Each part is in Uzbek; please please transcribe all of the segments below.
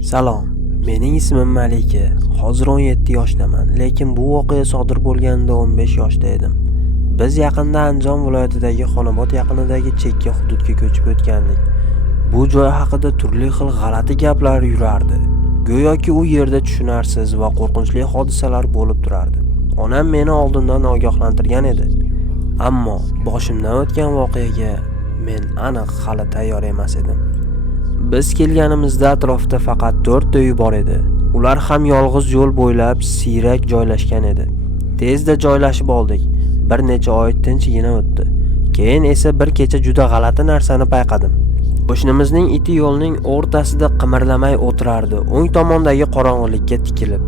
Salom, mening ismim Malika. Hozir 17 yoshdaman, lekin bu voqea sodir bo'lganida 15 yoshda edim. Biz yaqinda Andijon viloyatidagi Xonobod yaqinidagi chekka hududga ko'chib o'tgandik. Bu joy haqida turli xil g'alati gaplar yurardi. Go'yoki u yerda tushunarsiz va qo'rqinchli hodisalar bo'lib turardi. Onam meni oldindan ogohlantirgan edi. Ammo boshimdan o'tgan voqeaga men aniq hali tayyor emas edim. Biz kelganimizda atrofda faqat 4 ta uy bor edi. Ular ham yolg'iz yo'l bo'ylab siyrak joylashgan edi. Tezda joylashib oldik. Bir necha oy tinchgina o'tdi. Keyin esa bir kecha juda g'alati narsani payqadim. Qo'shnimizning iti yo'lning o'rtasida qimirlamay o'tirardi, o'ng tomondagi qorong'ilikka tikilib.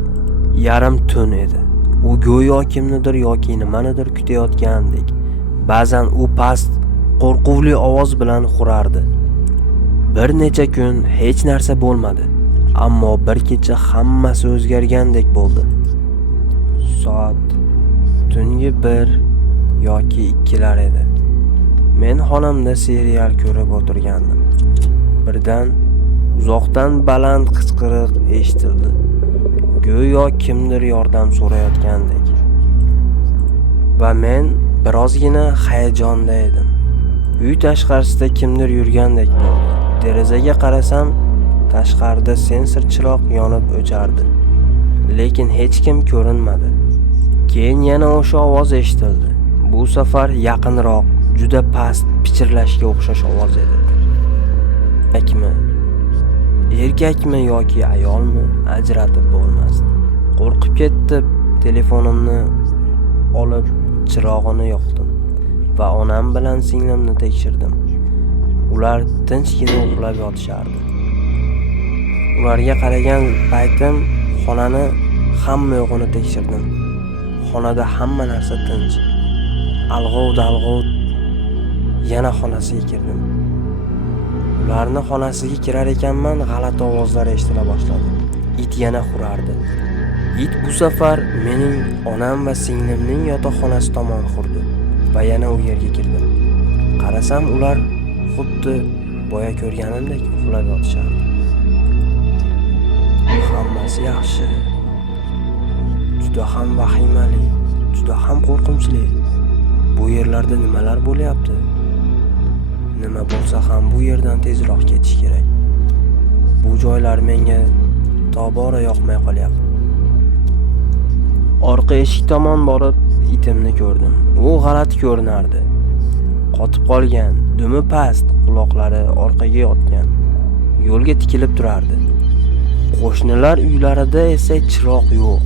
Yarim tun edi. U go'yo kimnidir yoki nimanidir kutayotgandek. Ba'zan u past, qo'rquvli ovoz bilan xurardi. Bir necha kun hech narsa bo'lmadi, ammo bir kecha hammasi o'zgargandek bo'ldi. Soat tungi 1 yoki 2lar edi. Men xonamda serial ko'rib o'tirgandim. Birdan uzoqdan baland qichqiriq eshitildi. Go'yo kimdir yordam so'rayotgandek. Va men birozgina hayajonda edim. Uy tashqarisida kimdir yurgandek bo'ldi. Derazaga qarasam, tashqarida sensor chiroq yonib o'chardi. Lekin hech kim ko'rinmadi. Keyin yana o'sha ovoz eshitildi. Bu safar yaqinroq, juda past pichirlashga o'xshash ovoz edi. Erkakmi yoki ayolmi, ajratib bo'lmasdi. Qo'rqib ketib, telefonimni olib chirog'ini yoqdim va onam bilan singlimni tekshirdim. Ular tinchgina uxlab yotishardi. Ularga qaragan paytim xonani hamma yo'g'ini tekshirdim. Xonada hamma narsa tinch. Alg'ov-dalg'ov yana xonasiga kirdim. Ularning xonasiga kirar ekanman, g'alati ovozlar eshitila boshladi. It yana xurardi. It bu safar mening onam va singlimning yotoqxonasi tomon xurdi va yana u yerga kirdim. Qarasam, ular xuddi boya ko'rganimdek uxlab yotishardi. Hammasi yaxshi. Juda ham vahimali, juda ham qo'rqinchli. Bu yerlarda nimalar bo'lyapti? Nima bo'lsa ham bu yerdan tezroq ketish kerak. Bu joylar menga tobora yoqmay qolyapti. Orqa eshik tomon borib itimni ko'rdim. U g'alati ko'rinardi. Qotib qolgan, dumi past, quloqlari orqaga yotgan. Yo'lga tikilib turardi. Qo'shnilar uylarida esa chiroq yo'q.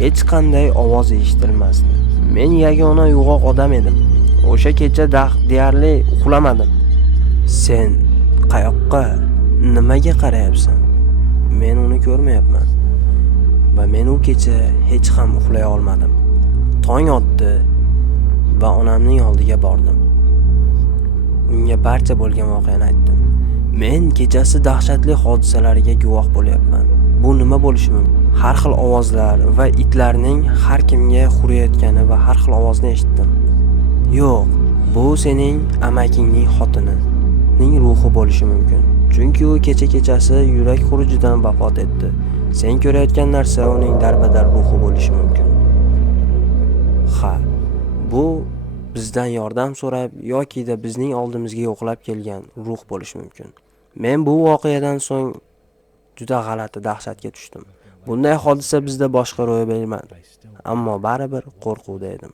Hech qanday ovoz eshitilmasdi. Men yagona uyg'oq odam edim. O'sha kecha deyarli uxlamadim. Sen qayoqqa, nimaga qarayapsan? Men uni ko'rmayapman. Va men u kecha hech ham uxlay olmadim. Tong otdi va onamning oldiga bordim. Unga barcha bo'lgan voqeani aytdim. Men kechasi dahshatli hodisalarga guvoh bo'lyapman. Bu nima bo'lishi mumkin? Har xil ovozlar va itlarning har kimga xurayotgani va har xil ovozni eshitdim. Yo'q, bu sening amakingning xotinining ruhi bo'lishi mumkin. Chunki u kechasi yurak xurujidan vafot etdi. Sen ko'rayotgan narsa uning darbadar ruhi bo'lishi mumkin. Ha, bu bizdan yordam so'rab yoki-da bizning oldimizga yo'qlab kelgan ruh bo'lishi mumkin. Men bu voqeadan so'ng juda g'alati dahshatga tushdim. Bunday hodisa bizda boshqa ro'y bermadi. Ammo baribir qo'rquvda edim.